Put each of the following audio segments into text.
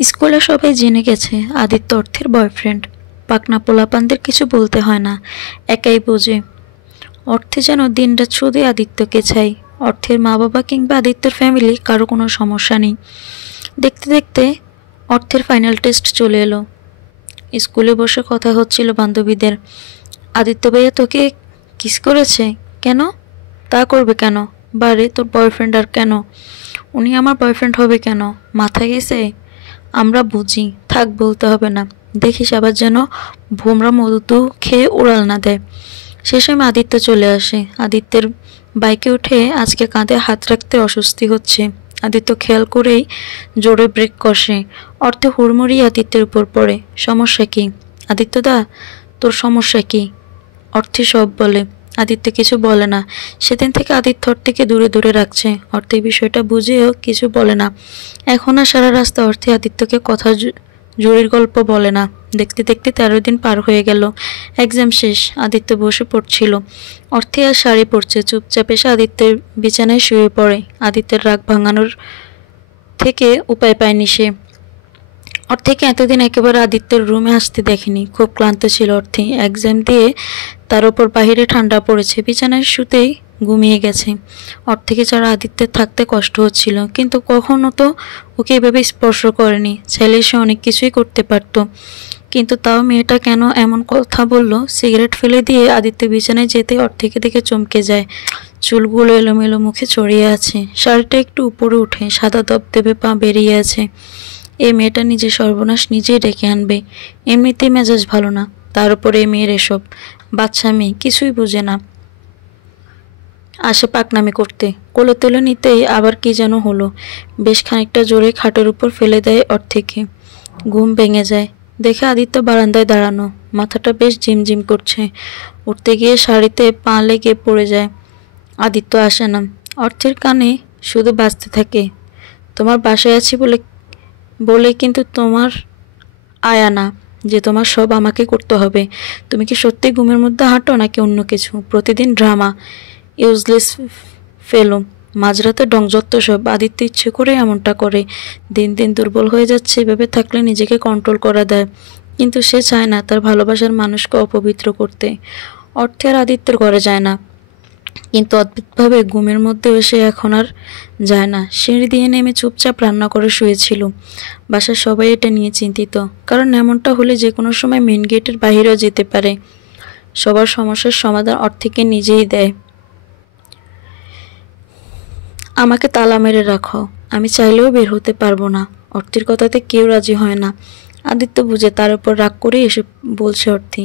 স্কুলে সবাই জেনে গেছে আদিত্য অর্থের বয়ফ্রেন্ড। পাকনা পোলাপানদের কিছু বলতে হয় না, একাই বোঝে। অর্থে যেন দিনরাত শুধুই আদিত্যকে চাই। অর্থের মা বাবা কিংবা আদিত্যের ফ্যামিলি কারো কোনো সমস্যা নেই। দেখতে দেখতে অর্থের ফাইনাল টেস্ট চলে এলো। স্কুলে বসে কথা হচ্ছিল বান্ধবীদের। আদিত্য ভাইয়া তোকে কিস করেছে কেন? তা করবে কেন? বারে তোর বয়ফ্রেন্ড আর কেন? উনি আমার বয়ফ্রেন্ড হবে কেন? মাথা গেছে? আমরা বুঝি, থাক বলতে হবে না। দেখিস আবার যেন ভোমরা মধু খেয়ে উড়াল না দেয়। সে সময় আদিত্য চলে আসে। আদিত্যের বাইকে উঠে আজকে কাঁধে হাত রাখতে অস্বস্তি হচ্ছে। আদিত্য খেয়াল করেই জোরে ব্রেক কষে। অর্থে হুড়মুড়ি আদিত্যের উপর পড়ে। সমস্যা কি? আদিত্য দা, তোর সমস্যা কি? অর্থে সব বলে। আদিত্য কিছু বলে না। সেদিন থেকে আদিত্য অর্থেকে দূরে দূরে রাখছে। অর্থে বিষয়টা বুঝেও কিছু বলে না। এখন আর সারা রাস্তা অর্থে আদিত্যকে কথা জুড়ির গল্প বলে না। দেখতে দেখতে 13 দিন পার হয়ে গেল। এক্সাম শেষ। আদিত্য বসে পড়ছিল। অর্থে আর শাড়ি পরছে। চুপচাপ এসে আদিত্যের বিছানায় শুয়ে পড়ে। আদিত্যের রাগ ভাঙানোর থেকে উপায় পায়নি সে। অর্থেকে এতদিন একেবারে আদিত্যের রুমে আসতে দেখেনি। খুব ক্লান্ত ছিল অর্থে। এক্সাম দিয়ে তার ওপর বাহিরে ঠান্ডা পড়েছে। বিছানায় শুতেই ঘুমিয়ে গেছে। অর্থেকে ছাড়া আদিত্যের থাকতে কষ্ট হচ্ছিল, কিন্তু কখনো তো ওকে এভাবে স্পর্শ করেনি। চাইলে সে অনেক কিছুই করতে পারত, কিন্তু তাও মেয়েটা কেন এমন কথা বলল? সিগারেট ফেলে দিয়ে আদিত্য বিছানায় যেতে অর্থেকে দেখে চমকে যায়। চুলগুলো এলোমেলো, মুখে ছড়িয়ে আছে। শাড়িটা একটু উপরে উঠে, সাদা দবদবে পা বেরিয়ে আছে। এই মেয়েটা নিজের সর্বনাশ নিজেই ডেকে আনবে। এমনিতেই মেজাজ ভালো না, তার উপরে এই মেয়ের এসব। বাচ্চা মেয়ে, কিছুই বুঝে না, আসে পাকনামি করতে। কোলে তুলে নিতেই আবার কি যেন হলো। বেশ খানিকটা জোরে খাটের উপর ফেলে দেয় অর্থেকে। ঘুম ভেঙে যায়। দেখে আদিত্য বারান্দায় দাঁড়ানো। মাথাটা বেশ ঝিমঝিম করছে। উঠতে গিয়ে শাড়িতে পা লেগে পড়ে যায়। আদিত্য আসে না। অর্থের কানে শুধু বাজতে থাকে, তোমার বাসায় আছি বলে বলে কিন্তু তোমার আয়া না যে তোমার সব আমাকে করতে হবে। তুমি কি সত্যি ঘুমের মধ্যে হাঁটো নাকি অন্য কিছু? প্রতিদিন ড্রামা, ইউজলেস ফেলো। মাঝরাতে ডংযত্ত সব। আদিত্য ইচ্ছে করে এমনটা করে। দিন দিন দুর্বল হয়ে যাচ্ছে। এভাবে থাকলে নিজেকে কন্ট্রোল করা দেয়, কিন্তু সে চায় না তার ভালোবাসার মানুষকে অপবিত্র করতে। অর্থের আদিত্যের ঘরে যায় না, কিন্তু অদ্ভুতভাবে ঘুমের মধ্যেও সে এখন আর যায় না। সিঁড়ি দিয়ে নেমে চুপচাপ রান্না করে শুয়েছিল। বাসার সবাই এটা নিয়ে চিন্তিত, কারণ এমনটা হলে যে কোনো সময় মেন গেটের বাইরেও যেতে পারে। সবার সমস্যার সমাধান অর্থেকে নিজেই দেয়। আমাকে তালা মেরে রাখো, আমি চাইলেও বের হতে পারবো না। অর্থের কথাতে কেউ রাজি হয় না। আদিত্য বুঝে তার উপর রাগ করে এসে বলছে অর্থী।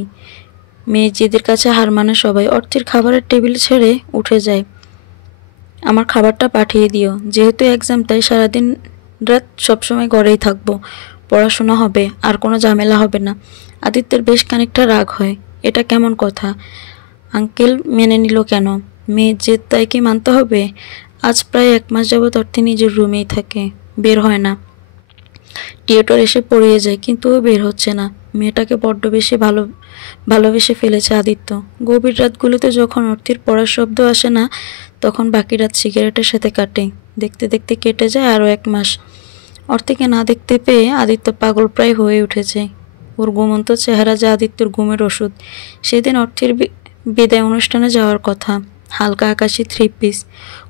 মেয়ে জেদের কাছে হার মানে সবাই। অর্থের খাবারের টেবিল ছেড়ে উঠে যায়। আমার খাবারটা পাঠিয়ে দিও। যেহেতু এক্সাম, তাই সারাদিন রাত সবসময় ঘরেই থাকবো। পড়াশোনা হবে, আর কোনো ঝামেলা হবে না। আদিত্যের বেশ খানিকটা রাগ হয়। এটা কেমন কথা? আঙ্কেল মেনে নিল কেন? মেয়ের জেদ, তাই কি মানতে হবে? আজ প্রায় 1 মাস যাবৎ অর্থে নিজের রুমেই থাকে, বের হয় না। টিউটর এসে পড়িয়ে যায়, কিন্তু ও বের হচ্ছে না। মেয়েটাকে বড্ড বেশি ভালোবেসে ফেলেছে আদিত্য। গভীর রাতগুলোতে যখন অর্থের পড়ার শব্দ আসে না, তখন বাকি রাত সিগারেটের সাথে কাটে। দেখতে দেখতে কেটে যায় আরও 1 মাস। অর্থেকে না দেখতে পেয়ে আদিত্য পাগল প্রায় হয়ে উঠেছে। ওর ঘুমন্ত চেহারা যে আদিত্যর ঘুমের ওষুধ। সেদিন অর্থের বিদায় অনুষ্ঠানে যাওয়ার কথা। হালকা আকাশি 3 পিস,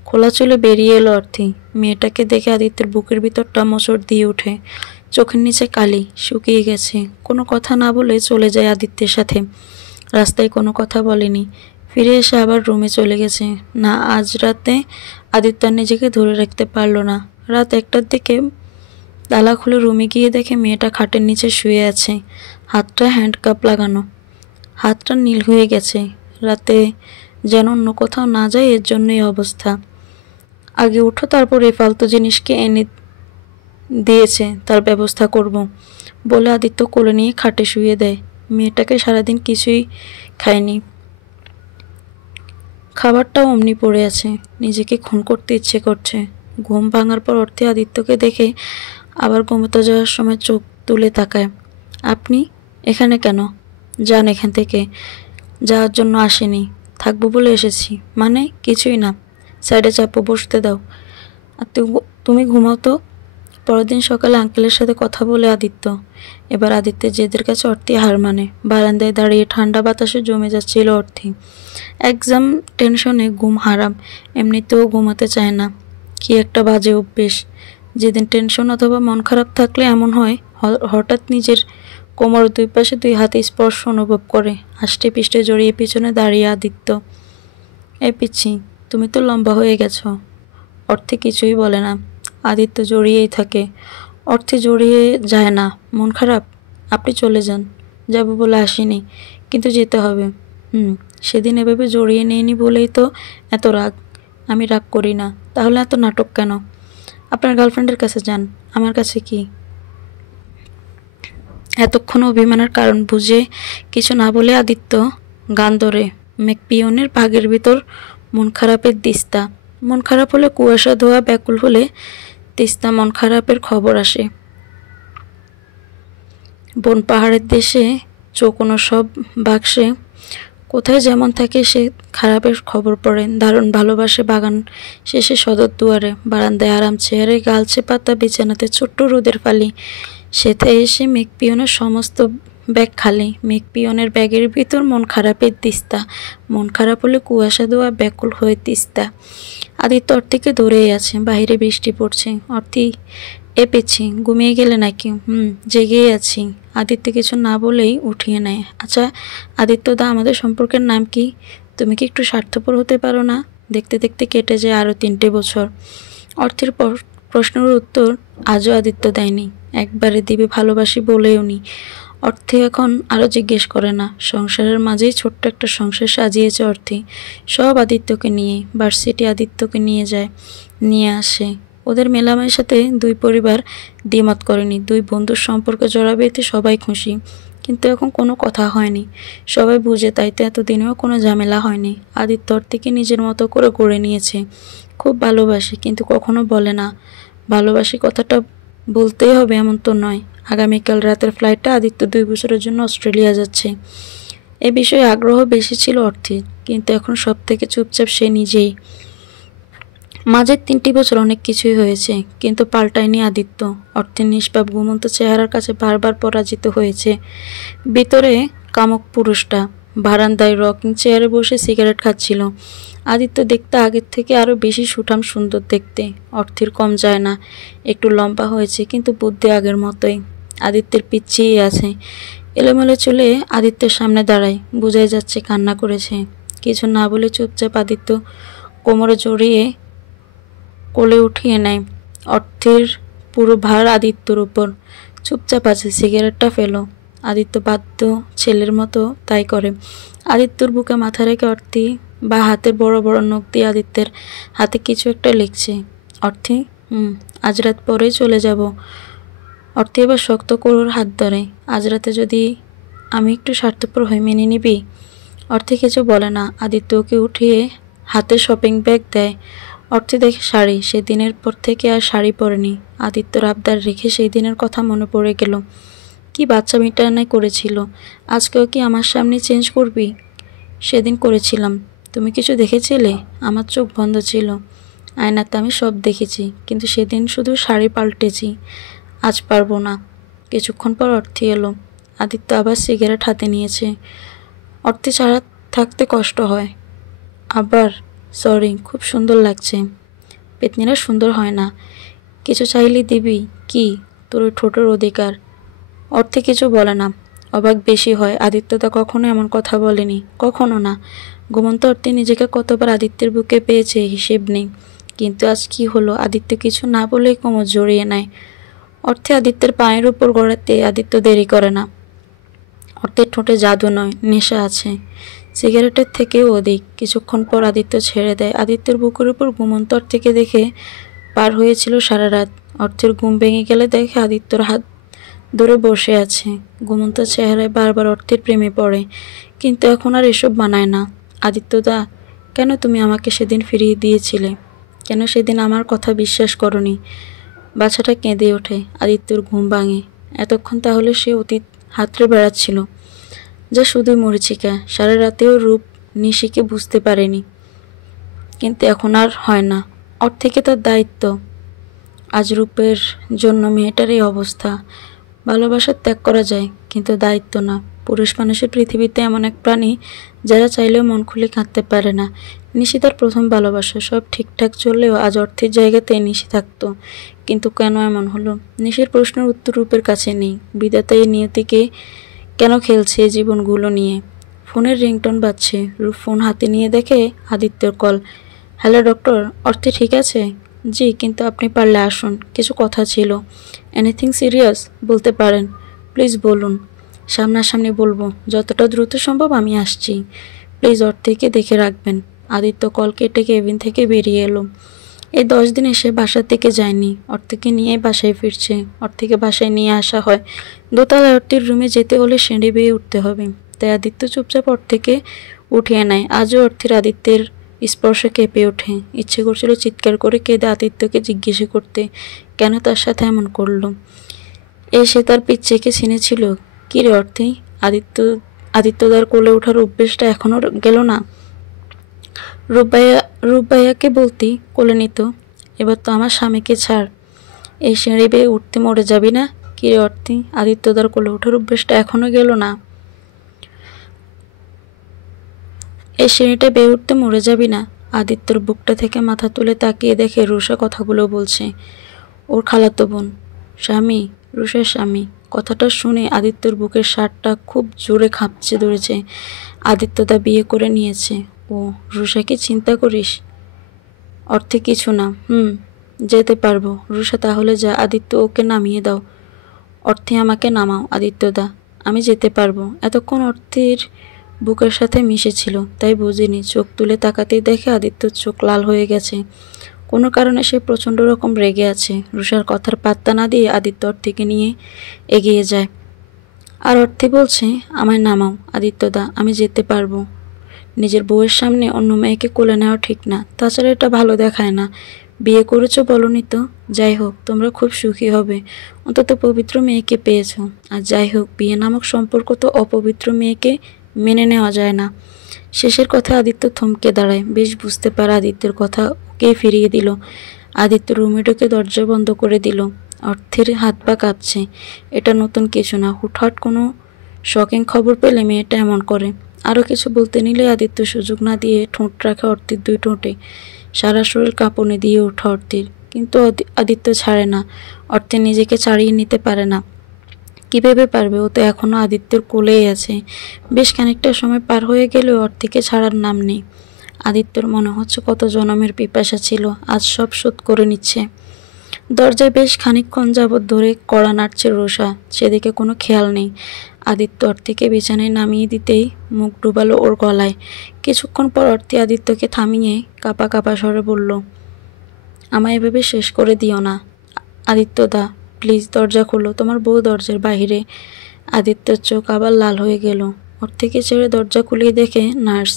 খোলা চুলে বেরিয়ে এলো অর্থী। মেয়েটাকে দেখে আদিত্যের বুকের ভিতরটা মোচড় দিয়ে ওঠে। চোখের নিচে কালি, শুকিয়ে গেছে। কোনো কথা না বলে চলে যায় আদিত্যের সাথে। রাস্তায় কোনো কথা বলেনি। ফিরে এসে আবার রুমে চলে গেছে। না, আজ রাতে আদিত্য নিজেকে ধরে রাখতে পারল না। রাত 1টার দিকে তালা খুলে রুমে গিয়ে দেখে মেয়েটা খাটের নিচে শুয়ে আছে। হাতটা হ্যান্ডকাপ লাগানো। হাতটা নীল হয়ে গেছে। রাতে যেন অন্য কোথাও না যায়, এর জন্যই অবস্থা। আগে উঠো, তারপর এই ফালতু জিনিসকে এনে দিয়েছে তার ব্যবস্থা করব বলে আদিত্য কোলে নিয়ে খাটে শুয়ে দেয়। মেয়েটাকে সারাদিন কিছুই খায়নি। খাবারটাও অমনি পড়ে আছে। নিজেকে খুন করতে ইচ্ছে করছে। ঘুম ভাঙার পর অর্থে আদিত্যকে দেখে আবার ঘুমোতে যাওয়ার সময় চোখ তুলে তাকায়। আপনি এখানে কেন? যান এখান থেকে। যাওয়ার জন্য আসেনি, থাকবো বলে এসেছি। মানে কিছুই না। সাইডে চাপো, বসতে দাও। আর তুমি ঘুমাও তো। পরের দিন সকালে আঙ্কেলের সাথে কথা বলে আদিত্য। এবার আদিত্যের জেদের কাছে অর্থী হার মানে। বারান্দায় দাঁড়িয়ে ঠান্ডা বাতাসে জমে যাচ্ছিল অর্থী। এক্সাম টেনশনে ঘুম হারাম, এমনিতেও ঘুমাতে চায় না। কি একটা বাজে অভ্যেস। যেদিন টেনশন অথবা মন খারাপ থাকলে এমন হয়, হঠাৎ নিজের কোমর দুই পাশে দুই হাতে স্পর্শ অনুভব করে। আষ্টে পিষ্টে জড়িয়ে পিছনে দাঁড়িয়ে আদিত্য। এ পিচ্ছি, তুমি তো লম্বা হয়ে গেছো। অর্থে কিছুই বলে না। আদিত্য জড়িয়েই থাকে। অর্থে জড়িয়ে যায় না। মন খারাপ? আপনি চলে যান। যাব বলে আসিনি, কিন্তু যেতে হবে। সেদিন এভাবে জড়িয়ে নেইনি বলেই তো এত রাগ। আমি রাগ করি না, তাহলে এত নাটক কেন? আপনার গার্লফ্রেন্ডের কাছে যান, আমার কাছে কি? এতক্ষণ অভিমানের কারণ বুঝে কিছু না বলে আদিত্য গান ধরে ম্যাকপিয়নের ভাগের ভিতর মন খারাপের দিস্তা। মন খারাপ হলে কুয়াশা ধোয়া, ব্যাকুল হলে তিস্তা মন খারাপের খবর আসে। বন পাহাড়ের দেশে চৌকোনো সব বাক্সে কোথায় যেমন থাকে সে খারাপের খবর পড়ে। দারুণ ভালোবাসে বাগান শেষে সদর দুয়ারে, বারান্দায় আরাম চেয়ারে, গালছে পাতা, বিছানাতে ছোট্ট রোদের ফালি। সেথে এসে মেঘপিয়নের সমস্ত ব্যাগ খালি। মেঘপিয়নের ব্যাগের ভিতর মন খারাপের দিস্তা। মন খারাপ হলে কুয়াশা ধোয়া, ব্যাকুল হয়ে তিস্তা। আদিত্য অর্থীকে ধরেই আছে। বাহিরে বৃষ্টি পড়ছে। অর্থী, এ পেছি, ঘুমিয়ে গেলে নাকি? জেগেই আছি। আদিত্য কিছু না বলেই উঠিয়ে নেয়। আচ্ছা আদিত্য দা, আমাদের সম্পর্কের নাম কি? তুমি কি একটু স্বার্থপর হতে পারো না? দেখতে দেখতে কেটে যায় আরও 3টে বছর। অর্থের প্রশ্নের উত্তর আজও আদিত্য দেয়নি। একবারে দিবে ভালোবাসি বলেও নি। অর্থে এখন আরও জিজ্ঞেস করে না। সংসারের মাঝেই ছোট্ট একটা সংসার সাজিয়েছে অর্থে। সব আদিত্যকে নিয়ে। ভার্সিটি আদিত্যকে নিয়ে যায়, নিয়ে আসে। ওদের মেলামেশাতে দুই পরিবার দ্বিমত করেনি। দুই বন্ধুর সম্পর্ক জড়াবে, এতে সবাই খুশি। কিন্তু এখন কোনো কথা হয়নি। সবাই বুঝে, তাই তো এতদিনেও কোনো ঝামেলা হয়নি। আদিত্য অর্থীকে নিজের মতো করে গড়ে নিয়েছে। খুব ভালোবাসে, কিন্তু কখনো বলে না। ভালোবাসি কথাটা বলতেই হবে এমন তো নয়। আগামীকাল রাতের ফ্লাইটটা আদিত্য 2 বছরের জন্য অস্ট্রেলিয়া যাচ্ছে। এ বিষয়ে আগ্রহ বেশি ছিল অর্থীর, কিন্তু এখন সব থেকে চুপচাপ সে নিজেই। মাঝের 3টি বছর অনেক কিছুই হয়েছে, কিন্তু পাল্টায়নি আদিত্য। অর্থের নিষ্পাপ ঘুমন্ত চেহারার কাছে বারবার পরাজিত হয়েছে। ভিতরে কামুক পুরুষটা বারান্দায় রকিং চেয়ারে বসে সিগারেট খাচ্ছিল। আদিত্য দেখতে আগের থেকে আরও বেশি সুঠাম, সুন্দর দেখতে। অর্থের কম যায় না। একটু লম্বা হয়েছে, কিন্তু বুদ্ধি আগের মতোই। আদিত্যের পিছিয়েই আছে। এলোমেলো চলে আদিত্যের সামনে দাঁড়ায়। বোঝাই যাচ্ছে কান্না করেছে। কিছু না বলে চুপচাপ আদিত্য কোমরে জড়িয়ে কোলে উঠিয়ে নেয়। অর্থের পুরো ভার আদিত্যর উপর। চুপচাপ আছে, সিগারেটটা ফেলো। আদিত্য বাধ্য ছেলের মতো তাই করে। আদিত্যর বুকে মাথা রেখে অর্থী বা হাতের বড় বড় নখ দিয়ে আদিত্যের হাতে কিছু একটা লিখছে। অর্থী, আজ রাত পরেই চলে যাব। অর্থী এবার শক্ত করুর হাত ধরে। আজ রাতে যদি আমি একটু স্বার্থপর হয়ে মেনে নিবি? অর্থী কিছু বলে না। আদিত্য ওকে উঠিয়ে হাতে শপিং ব্যাগ দেয়। অর্থী দেখে শাড়ি। সেদিনের পর থেকে আর শাড়ি পরেনি। আদিত্যর আবদার রেখে সেই দিনের কথা মনে পড়ে গেল। কি বাচ্চা মিটানায় করেছিল। আজকেও কি আমার সামনে চেঞ্জ করবি? সেদিন করেছিলাম। তুমি কিছু দেখেছিলে? আমার চোখ বন্ধ ছিল। আয়নাতে আমি সব দেখেছি, কিন্তু সেদিন শুধু শাড়ি পাল্টেছি। আজ পারবো না। কিছুক্ষণ পর অর্থী এলো। আদিত্য আবার সিগারেট হাতে নিয়েছে। অর্থী ছাড়া থাকতে কষ্ট হয়। আবার সরি, খুব সুন্দর লাগছে। পেতনিরা সুন্দর হয় না। কিছু চাইলে দিবি? কি? তোর ওই ঠোঁটের অধিকার। অর্থে কিছু বলে না। অবাক বেশি হয়। আদিত্যতা কখনো এমন কথা বলেনি, কখনো না। ঘুমন্ত অর্থে নিজেকে কতবার আদিত্যের বুকে পেয়েছে হিসেব নেই। কিন্তু আজ কি হলো? আদিত্য কিছু না বলেই কোমর জড়িয়ে নেয়। অর্থে আদিত্যের পায়ের উপর গড়াতে আদিত্য দেরি করে না। অর্থের ঠোঁটে জাদু নয়, নেশা আছে, সিগারেটের থেকেও অধিক। কিছুক্ষণ পর আদিত্য ছেড়ে দেয়। আদিত্যের বুকের উপর ঘুমন্ত অর্থেকে দেখে পার হয়েছিল সারা রাত। অর্থের ঘুম ভেঙে গেলে দেখে আদিত্যর হাত ধরে বসে আছে। ঘুমন্ত চেহারায় বারবার অর্থের প্রেমে পড়ে, কিন্তু এখন আর এসব মানায় না। আদিত্যদা, কেন তুমি আমাকে সেদিন ফিরিয়ে দিয়েছিলে? কেন সেদিন আমার কথা বিশ্বাস করনি? বাচ্চাটা কেঁদে ওঠে। আদিত্যর ঘুম ভাঙে। এতক্ষণ তাহলে সে অতীত হাতড়ে বেড়াচ্ছিল, যা শুধুই মরিচিকা। সারা রাতেও রূপ নিশিকে বুঝতে পারেনি, কিন্তু এখন আর হয় না। থেকে তার দায়িত্ব আজ রূপের জন্য মেয়েটার এই অবস্থা। ভালোবাসা ত্যাগ করা যায়, কিন্তু দায়িত্ব না। পুরুষ মানুষের পৃথিবীতে এমন এক প্রাণী যারা চাইলেও মন খুলে কাঁদতে পারে না। নিশি তার প্রথম ভালোবাসা। সব ঠিকঠাক চললেও আজ অর্থের জায়গাতে নিশি থাকতো। কিন্তু কেন এমন হলো? নিশির প্রশ্নের উত্তর রূপের কাছে নেই। বিধাতা এই নিয়তিকে কেন খেলছে এই জীবনগুলো নিয়ে? ফোনের রিংটোন বাজছে। রূপ ফোন হাতে নিয়ে দেখে আদিত্যর কল। হ্যালো ডক্টর, অর্থে ঠিক আছে? জি, কিন্তু আপনি পারলে আসুন, কিছু কথা ছিল। Anything serious? বলতে পারেন। প্লিজ বলুন। সামনাসামনি বলবো, যতটা দ্রুত সম্ভব আমি আসছি। প্লিজ অর্থেকে দেখে রাখবেন। আদিত্য কল কেটে কেবিন থেকে বেরিয়ে এলো। এই 10 দিনে সে বাসা থেকে যায়নি। অর্থকে নিয়ে বাসায় ফিরছে। অর্থকে বাসায় নিয়ে আসা হয়। দোতলায় অর্থের রুমে যেতে হলে সিঁড়ি বেয়ে উঠতে হবে। তাই আদিত্য চুপচাপ অর্থকে উঠিয়ে নেয়। আজও অর্থের আদিত্যের স্পর্শে কেঁপে ওঠে। ইচ্ছে করছিল চিৎকার করে কেঁদে আদিত্যকে জিজ্ঞেস করতে কেন তার সাথে এমন করলো। সে তার পিঠ চেকে ছিনেছিল। কি রে অর্থে, আদিত্য আদিত্যদার কোলে ওঠার অভ্যেসটা এখনো গেল না? রূপবাইয়াকে বলতি কোলে নিত। এবার তো আমার স্বামীকে ছাড়। এই সিঁড়ি বেয়ে উঠতে মরে যাবি না? কি রে অর্থে, আদিত্যদার কোলে ওঠার অভ্যেসটা এখনো গেল না? এই সিঁড়িটা বেয়ে উঠতে মরে যাবি না? আদিত্যর বুকটা থেকে মাথা তুলে তাকিয়ে দেখে রুষা কথাগুলো বলছে। ওর খালাতো বোন। স্বামী, রুষার স্বামী। কথাটা শুনে আদিত্যর বুকের শার্টটা খুব জোরে খাপচে ধরেছে। আদিত্যদা বিয়ে করে নিয়েছে। ও, রুষাকে চিন্তা করিস? অর্থে কিছু না। যেতে পারবো। রুষা তাহলে যা, আদিত্য ওকে নামিয়ে দাও। অর্থে আমাকে নামাও আদিত্যদা, আমি যেতে পারবো। এতক্ষণ অর্থের বুকের সাথে মিশেছিল, তাই বুঝিনি। চোখ তুলে তাকাতেই দেখে আদিত্যর চোখ লাল হয়ে গেছে। কোনো কারণে সে প্রচণ্ড রকম রেগে আছে। রুষার কথার পাত্তা না দিয়ে আদিত্য অর্থেকে নিয়ে এগিয়ে যায়। আর অর্থে বলছে, আমায় নামাও আদিত্যদা, আমি যেতে পারবো। নিজের বউয়ের সামনে অন্য মেয়েকে কোলে নেওয়া ঠিক না। তাছাড়া এটা ভালো দেখায় না। বিয়ে করেছো বলনি তো? যাই হোক, তোমরা খুব সুখী হবে। অন্তত পবিত্র মেয়েকে পেয়েছো। আর যাই হোক, বিয়ে নামক সম্পর্ক তো অপবিত্র মেয়েকে মেনে নেওয়া যায় না। শেষের কথা আদিত্য থমকে দাঁড়ায়। বেশ বুঝতে পারে আদিত্যের কথা ওকে ফিরিয়ে দিল। আদিত্য রুমে ঢুকে দরজা বন্ধ করে দিল। অর্থের হাত পা কাঁপছে। এটা নতুন কিছু না। হুটহাট কোনো শকিং খবর পেলে মেয়েটা এমন করে। আরও কিছু বলতে নিলে আদিত্য সুযোগ না দিয়ে ঠোঁট রাখে অর্থের 2 ঠোঁটে। সারা শরীর কাঁপুনি দিয়ে ওঠা অর্থের, কিন্তু আদিত্য ছাড়ে না। অর্থে নিজেকে ছাড়িয়ে নিতে পারে না। কীভাবে পারবে? ও তো এখনও আদিত্যর কোলেই আছে। বেশ খানিকটা সময় পার হয়ে গেলেও অর্থেকে ছাড়ার নাম নেই। আদিত্যর মনে হচ্ছে কত জনমের পিপাসা ছিল, আজ সব শোধ করে নিচ্ছে। দরজায় বেশ খানিকক্ষণ যাবৎ ধরে কড়া নাড়ছে রোষা। সেদিকে কোনো খেয়াল নেই। আদিত্য অর্থীকে বিছানায় নামিয়ে দিতেই মুখ ডুবালো ওর গলায়। কিছুক্ষণ পর অর্থী আদিত্যকে থামিয়ে কাঁপা কাঁপা স্বরে বলল, আমায় এভাবে শেষ করে দিও না আদিত্যদা, প্লিজ দরজা খোলো, তোমার বউ দরজার বাহিরে। আদিত্যর চোখ আবার লাল হয়ে গেল। অর্থীকে ছেড়ে দরজা খুলেই দেখে নার্স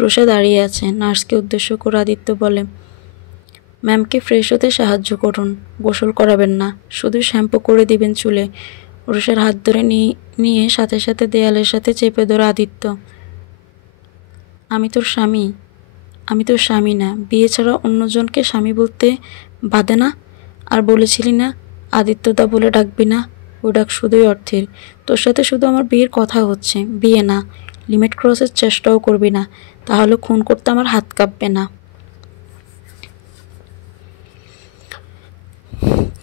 রোষা দাঁড়িয়ে আছে। নার্সকে উদ্দেশ্য করে আদিত্য বলে, ম্যামকে ফ্রেশ হতে সাহায্য করুন। গোসল করাবেন না, শুধু শ্যাম্পু করে দিবেন চুলে। রুষার হাত ধরে নিয়ে সাথে সাথে দেয়ালের সাথে চেপে ধরে আদিত্য, আমি তোর স্বামী। আমি তোর স্বামী না। বিয়ে ছাড়া অন্যজনকে স্বামী বলতে বাধে না? আর বলেছিলি না আদিত্যদা বলে ডাকবি না? ও ডাক শুধুই অর্থের। তোর সাথে শুধু আমার বিয়ের কথা হচ্ছে, বিয়ে না। লিমিট ক্রসের চেষ্টাও করবি না, তাহলে খুন করতে আমার হাত কাঁপবে না।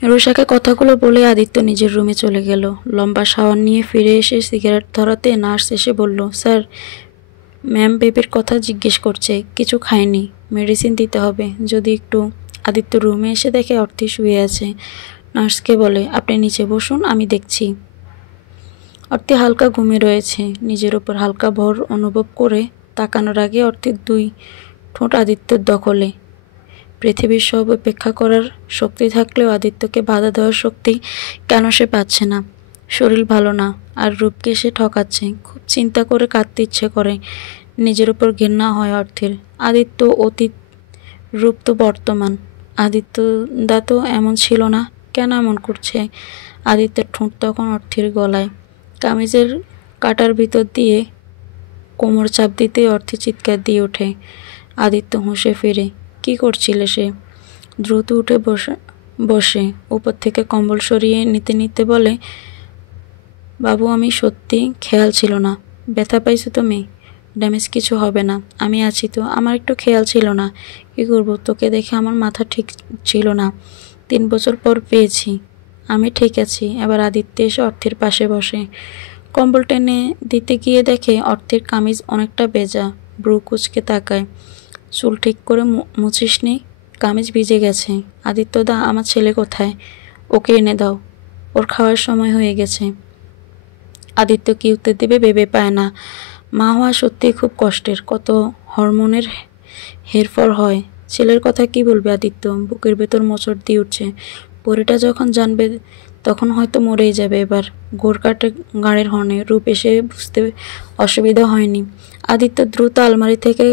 রুষাকে কথাগুলো বলে আদিত্য নিজের রুমে চলে গেল। লম্বা শাওয়ার নিয়ে ফিরে এসে সিগারেট ধরাতে নার্স এসে বলল, স্যার, ম্যাম বেবির কথা জিজ্ঞেস করছে। কিছু খায়নি, মেডিসিন দিতে হবে যদি একটু। আদিত্য রুমে এসে দেখে অর্থী শুয়ে আছে। নার্সকে বলে, আপনি নিচে বসুন, আমি দেখছি। অর্থী হালকা ঘুমে রয়েছে। নিজের উপর হালকা ভর অনুভব করে তাকানোর আগে অর্থীর 2 ঠোঁট আদিত্যের দখলে। পৃথিবীর সব উপেক্ষা করার শক্তি থাকলেও আদিত্যকে বাধা দেওয়ার শক্তি কেন সে পাচ্ছে না? শরীর ভালো না, আর রূপকে সে ঠকাচ্ছে। খুব চিন্তা করে কাঁদতে ইচ্ছে করে। নিজের উপর ঘৃণা হয় অর্থের। আদিত্য অতীত, রূপ তো বর্তমান। আদিত্য দা তো এমন ছিল না, কেন এমন করছে? আদিত্যের ঠোঁট তখন অর্থের গলায়। কামিজের কাটার ভিতর দিয়ে কোমর চাপ দিতেই অর্থে চিৎকার দিয়ে ওঠে। আদিত্য হুঁশে ফিরে। কি করছিলে সে? দ্রুত উঠে বসে উপর থেকে কম্বল সরিয়ে নিতে নিতে বলে, বাবু আমি সত্যি খেয়াল ছিল না। ব্যথা পাইছো তুমি? ড্যামেজ কিছু হবে না, আমি আছি তো। আমার একটু খেয়াল ছিল না, কী করবো, তোকে দেখে আমার মাথা ঠিক ছিল না। 3 বছর পর পেয়েছি। আমি ঠিক আছি। এবার আদিত্য এসে অর্থের পাশে বসে। কম্বল টেনে দিতে গিয়ে দেখে অর্থের কামিজ অনেকটা ভেজা। ব্রু কুচকে তাকায়। চুল ঠিক করে মুছিসনি? কামিজ ভিজে গেছে। আদিত্যদা, আমার ছেলে কোথায়? ওকে এনে দাও, ওর খাওয়ার সময় হয়ে গেছে। আদিত্য কি উত্তর দেবে ভেবে পায় না। মা হওয়া সত্যিই খুব কষ্টের, কত হরমোনের হেরফের হয়। ছেলের কথা কি বলবে আদিত্য? বুকের ভেতর মোচড় দিয়ে উঠছে। পরিটা যখন জানবে তখন হয়তো মরেই যাবে। এবার ঘোর কাটে গাড়ির হর্নে। রূপ এসে বুঝতে অসুবিধা হয়নি। আদিত্য দ্রুত আলমারি থেকে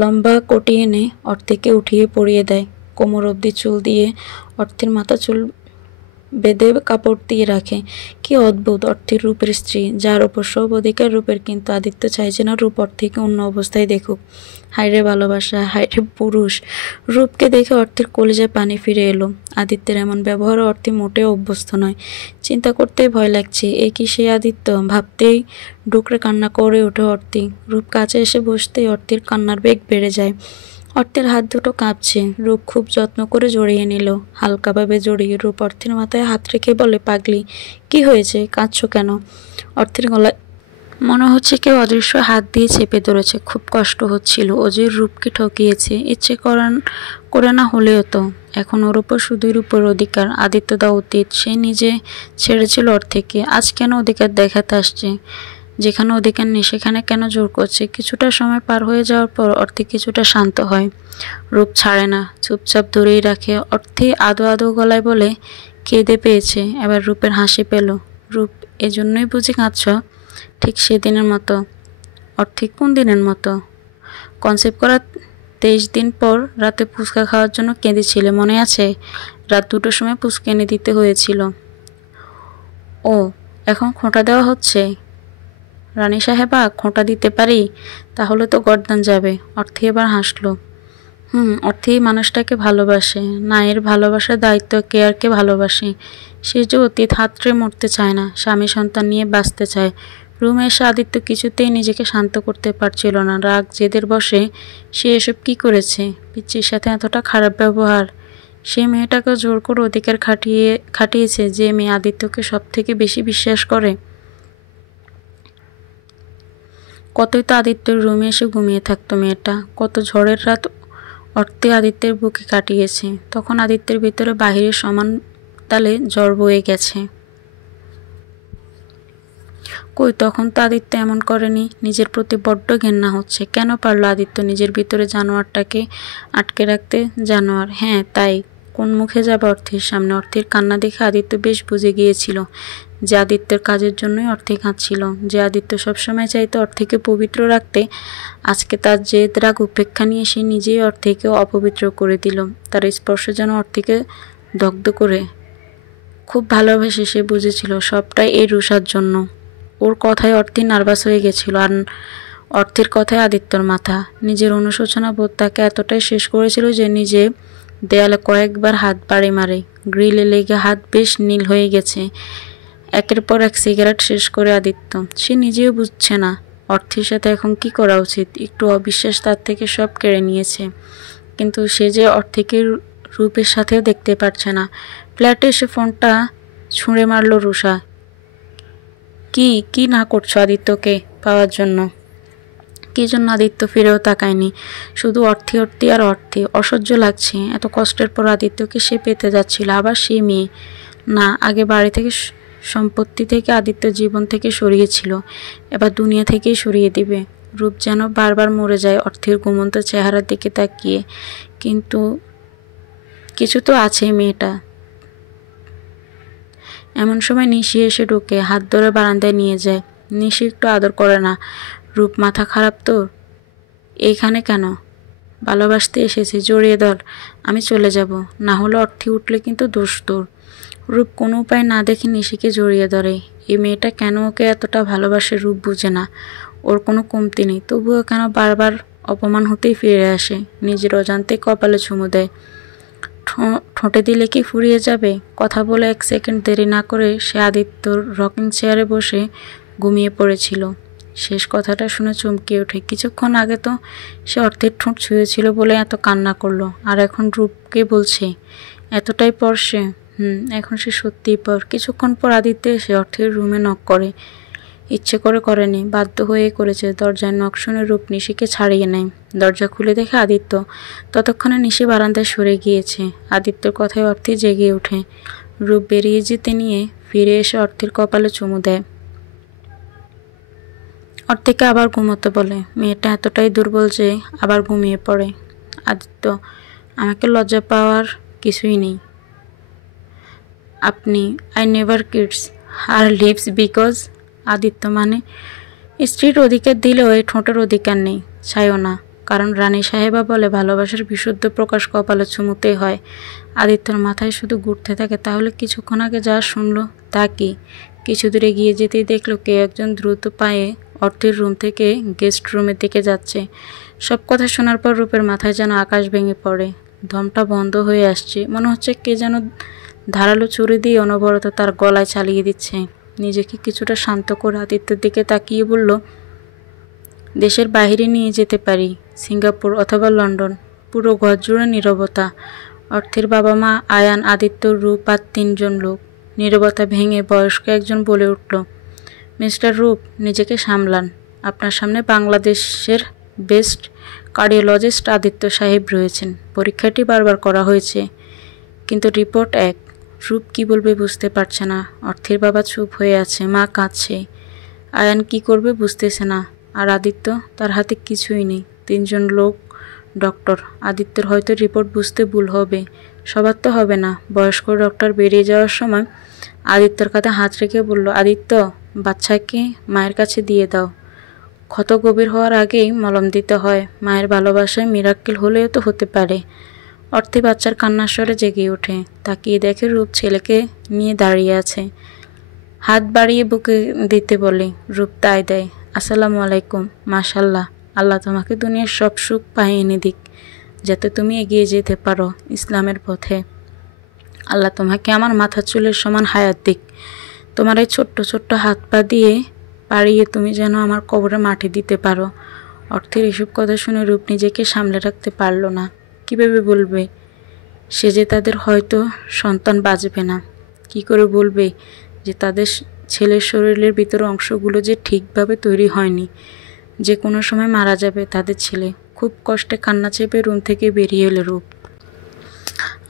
লম্বা কোটি এনে অর্থেকে উঠিয়ে পরিয়ে দেয়। কোমর অবধি চুল দিয়ে অর্থের মাথা চুল বেঁধে কাপড় দিয়ে রাখে। কি অদ্ভুত! অর্থের রূপের স্ত্রী, যার ওপর সব অধিকার রূপের, কিন্তু আদিত্য চাইছে না রূপ অর্থেকে অন্য অবস্থায় দেখুক। হায়রে ভালোবাসা, হায়রে পুরুষ! রূপকে দেখে অর্থের কলিজায় পানি ফিরে এলো। আদিত্যের এমন ব্যবহারে অর্থে মোটেও অভ্যস্ত নয়। চিন্তা করতেই ভয় লাগছে, এ কি সেই আদিত্য? ভাবতেই ডুকরে কান্না করে ওঠে অর্থি। রূপ কাছে এসে বসতেই অর্থের কান্নার বেগ বেড়ে যায়। অর্থের হাত দুটো কাঁপছে। রূপ খুব যত্ন করে জড়িয়ে নিল, হালকাভাবে জড়িয়ে। রূপ অর্থের মাথায় হাত রেখে বলে, পাগলি, কি হয়েছে, কাঁদছো কেন? অর্থের গলায় মনে হচ্ছে কেউ অদৃশ্য হাত দিয়ে চেপে ধরেছে। খুব কষ্ট হচ্ছিল। ও যে রূপকে ঠকিয়েছে, ইচ্ছে করে না হলেও তো এখন ওর উপর শুধুই রূপের অধিকার। আদিত্য দা অতীত, সে নিজে ছেড়েছিল অর্থেকে। আজ কেন অধিকার দেখাতে আসছে? যেখানে অধিকার নেই সেখানে কেন জোর করছে? কিছুটা সময় পার হয়ে যাওয়ার পর অর্থে কিছুটা শান্ত হয়। রূপ ছাড়ে না, চুপচাপ ধরেই রাখে। অর্থে আদো আদো গলায় বলে, কেঁদে পেয়েছে। এবার রূপের হাসি পেল। রূপ, এজন্যই বুঝি কাঁদছ? ঠিক সেদিনের মতো। অর্থে কোন দিনের মতো? কনসেপ্ট করা 23 দিন পর রাতে ফুচকা খাওয়ার জন্য কেঁদেছিলে, মনে আছে? রাত 2টোর সময় ফুচকা এনে দিতে হয়েছিল। ও, এখন খোঁটা দেওয়া হচ্ছে? রানী সাহেবা, খোঁটা দিতে পারি? তাহলে তো গর্দান যাবে। অর্থে এবার হাসলো। অর্থেই মানুষটাকে ভালোবাসে না, এর ভালোবাসার দায়িত্ব কেয়ারকে ভালোবাসে। সে যে অতীত হাতড়ে মরতে চায় না, স্বামী সন্তান নিয়ে বাঁচতে চায়। রুমে এসে আদিত্য কিছুতেই নিজেকে শান্ত করতে পারছিল না। রাগ জেদের বসে সে এসব কি করেছে? পিচ্চির সাথে এতটা খারাপ ব্যবহার। সে মেয়েটাকে জোর করে অধিকার খাটিয়েছে, যে মেয়ে আদিত্যকে সব থেকে বেশি বিশ্বাস করে। কতই তো আদিত্যের রুমে এসে ঘুমিয়ে থাকতো মেয়েটা। কত ঝড়ের রাত অর্থে আদিত্যের বুকে কাটিয়েছে। তখন আদিত্যের ভিতরে বাহিরের সমান তালে ঝড় বয়ে গেছে। কই, তখন তো আদিত্য এমন করেনি। নিজের প্রতি বড্ড ঘেন্না হচ্ছে। কেন পারলো আদিত্য নিজের ভিতরে জানোয়ারটাকে আটকে রাখতে? জানোয়ার, হ্যাঁ তাই। কোন মুখে যাবে অর্থের সামনে? অর্থের কান্না দেখে আদিত্য বেশ বুঝে গিয়েছিল যে আদিত্যের কাজের জন্যই অর্থে কাঁদছিল। যে আদিত্য সবসময় চাইতো অর্থেকে পবিত্র রাখতে, আজকে তার জেদ রাগ উপেক্ষা নিয়ে সে নিজেই অর্থেকে অপবিত্র করে দিল। তার স্পর্শ যেন অর্থেকে দগ্ধ করে। খুব ভালোবেসে সে বুঝেছিল সবটাই এই রুষার জন্য। ওর কথায় অর্থে নার্ভাস হয়ে গেছিল, আর অর্থের কথায় আদিত্যর মাথা। নিজের অনুশোচনা বোধ তাকে এতটাই শেষ করেছিল যে নিজে দেয়ালে কয়েকবার হাত বাড়ি মারে। গ্রিলে লেগে হাত বেশ নীল হয়ে গেছে। একের পর এক সিগারেট শেষ করে আদিত্য। সে নিজেও বুঝছে না অর্থের সাথে এখন কি করা উচিত। একটু অবিশ্বাস তার থেকে সব কেড়ে নিয়েছে। কিন্তু সে যে অর্থেকে রূপের সাথেও দেখতে পারছে না। ফ্ল্যাটে এসে ফোনটা ছুঁড়ে মারল রুষা। কি না করছো আদিত্যকে পাওয়ার জন্য? কি জন্য? আদিত্য ফিরেও তাকায়নি। শুধু অর্থে আর অর্থে। অসহ্য লাগছে। এত কষ্টের পর আদিত্যকে সে পেতে যাচ্ছিল। আবার সে মেয়ে না, আগে বাড়ি থেকে সম্পত্তি থেকে আদিত্য জীবন থেকে সরিয়েছিল, এবার দুনিয়া থেকেই সরিয়ে দিবে। রূপ যেন বারবার মরে যায় অর্থের ঘুমন্ত চেহারার দিকে তাকিয়ে। কিন্তু কিছু তো আছেই মেয়েটা। এমন সময় নিশি এসে ঢুকে, হাত ধরে বারান্দায় নিয়ে যায়। নিশি একটু আদর করে না। রূপ, মাথা খারাপ তো? এইখানে কেন? ভালোবাসতে এসেছি, জড়িয়ে ধর। আমি চলে যাব, না হলে অর্থে উঠলে কিন্তু দোষ তোর। রূপ কোনো উপায় না দেখে নিশিকে জড়িয়ে ধরে। এই মেয়েটা কেন ওকে এতটা ভালোবাসে রূপ বুঝে না। ওর কোনো কমতি নেই, তবুও কেন বারবার অপমান হতেই ফিরে আসে। নিজের অজান্তে কপালে চুমু দেয়। ঠোঁটে দিলে কি ফুরিয়ে যাবে? কথা বলে 1 সেকেন্ড দেরি না করে সে আদিত্যর রকিং চেয়ারে বসে ঘুমিয়ে পড়েছিল। শেষ কথাটা শুনে চমকে ওঠে। কিছুক্ষণ আগে তো সে অর্থের ঠোঁট ছুঁয়েছিল বলে এত কান্না করলো, আর এখন রূপকে বলছে। এতটাই পর সে এখন সে সত্যিই পর। কিছুক্ষণ পর আদিত্য এসে অর্থের রুমে নক করে। ইচ্ছে করে করেনি, বাধ্য হয়ে করেছে। দরজায় নক শুনে রূপ নিশিকে ছাড়িয়ে নেয়। দরজা খুলে দেখে আদিত্য। ততক্ষণে নিশি বারান্দায় সরে গিয়েছে। আদিত্যর কথায় অর্থে জেগে ওঠে। রূপ বেরিয়ে যেতে নিয়ে ফিরে এসে অর্থের কপালে চুমু দেয়। অর্থেকে আবার ঘুমোতে বলে। মেয়েটা এতটাই দুর্বল যে আবার ঘুমিয়ে পড়ে। আদিত্য, আমাকে লজ্জা পাওয়ার কিছুই নেই। আপনি I never kids are leaves because Aditya মানে স্ত্রীর অধিকার দিলেও এই ঠোঁটের অধিকার নেই। চাইও না, কারণ রানী সাহেবা বলে ভালোবাসার বিশুদ্ধ প্রকাশ কপালে চুমুতেই হয়। আদিত্যর মাথায় শুধু ঘুরতে থাকে, তাহলে কিছুক্ষণ আগে যা শুনলো তা কি? কিছু দূরে গিয়ে যেতেই দেখলো কে একজন দ্রুত পায়ে অর্থের রুম থেকে গেস্ট রুমের দিকে যাচ্ছে। সব কথা শোনার পর রূপের মাথায় যেন আকাশ ভেঙে পড়ে। দমটা বন্ধ হয়ে আসছে। মনে হচ্ছে কে যেন ধারালো ছুরি দিয়ে অনবরত তার গলায় চালিয়ে দিচ্ছে। নিজেকে কিছুটা শান্ত করে আদিত্যের দিকে তাকিয়ে বলল, দেশের বাইরে নিয়ে যেতে পারি, সিঙ্গাপুর অথবা লন্ডন। পুরো ঘর জুড়ে নীরবতা। অর্থের বাবা মা, আয়ান, আদিত্য, রূপ আর 3 জন লোক। নীরবতা ভেঙে বয়স্ক একজন বলে উঠল, মিস্টার রূপ, নিজেকে সামলান। আপনার সামনে বাংলাদেশের বেস্ট কার্ডিওলজিস্ট আদিত্য সাহেব রয়েছেন। পরীক্ষাটি বারবার করা হয়েছে, কিন্তু রিপোর্ট এক। রূপ কি বলবে বুঝতে পারছে না। অর্থের বাবা চুপ হয়ে আছে, মা কাঁদছে। আয়ান কি করবে বুঝতেছে না। আর আদিত্য, তার হাতে কিছুই নেই। 3 জন লোক ডক্টর। আদিত্যর হয়তো রিপোর্ট বুঝতে ভুল হবে, সবার তো হবে না। বয়স্ক ডক্টর বেরিয়ে যাওয়ার সময় আদিত্যর কাঁধে হাত রেখে বলল, আদিত্য, বাচ্চাকে মায়ের কাছে দিয়ে দাও। ক্ষত গভীর হওয়ার আগেই মলম দিতে হয়। মায়ের ভালোবাসায় মিরাক্কেল হলেও তো হতে পারে। অর্থে বাচ্চার কান্নার স্বরে জেগে ওঠে। তাকিয়ে দেখে রূপ ছেলেকে নিয়ে দাঁড়িয়ে আছে। হাত বাড়িয়ে বুকে দিতে বলে। রূপ তাই দেয়। আসসালামু আলাইকুম। মাশাল্লাহ, আল্লাহ তোমাকে দুনিয়ার সব সুখ পায়ে এনে দিক, যাতে তুমি এগিয়ে যেতে পারো ইসলামের পথে। আল্লাহ তোমাকে আমার মাথার চুলের সমান হায়াত দিক। তোমার এই ছোট্ট ছোট্ট হাত পা দিয়ে পাড়িয়ে তুমি যেন আমার কবরে মাটি দিতে পারো। অর্থের এসব কথা শুনে রূপ নিজেকে সামলে রাখতে পারল না। কীভাবে বলবে সে যে তাদের হয়তো সন্তান বাঁচবে না? কি করে বলবে যে তাদের ছেলের শরীরের ভিতরে অংশগুলো যে ঠিকভাবে তৈরি হয়নি, যে কোনো সময় মারা যাবে তাদের ছেলে? খুব কষ্টে কান্না চেপে রুম থেকে বেরিয়ে এলো রূপ।